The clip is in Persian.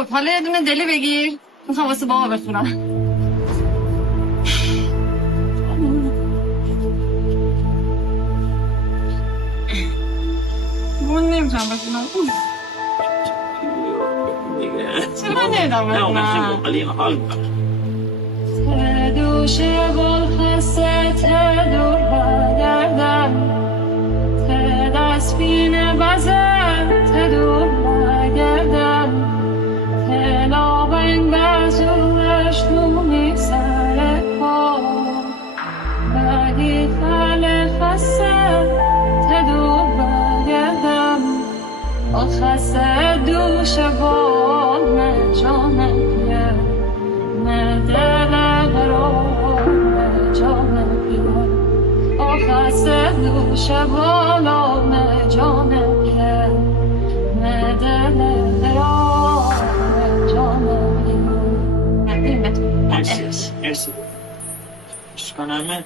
خب حالا یه دونه دلی بگیر، میخوام واسه بابا بخونم. من نمیتونم بخونم. چرا نمیتونم بخونم؟ دوش گل خسته دور برگردم دستبین بزن دور برگردم لابنگ بزوش تو میسر پا بگی خل خسته دور برگردم خسته دوش گل نجانم خسته دوش بالا جانم که مدل را جانم مرسی. اشکانمه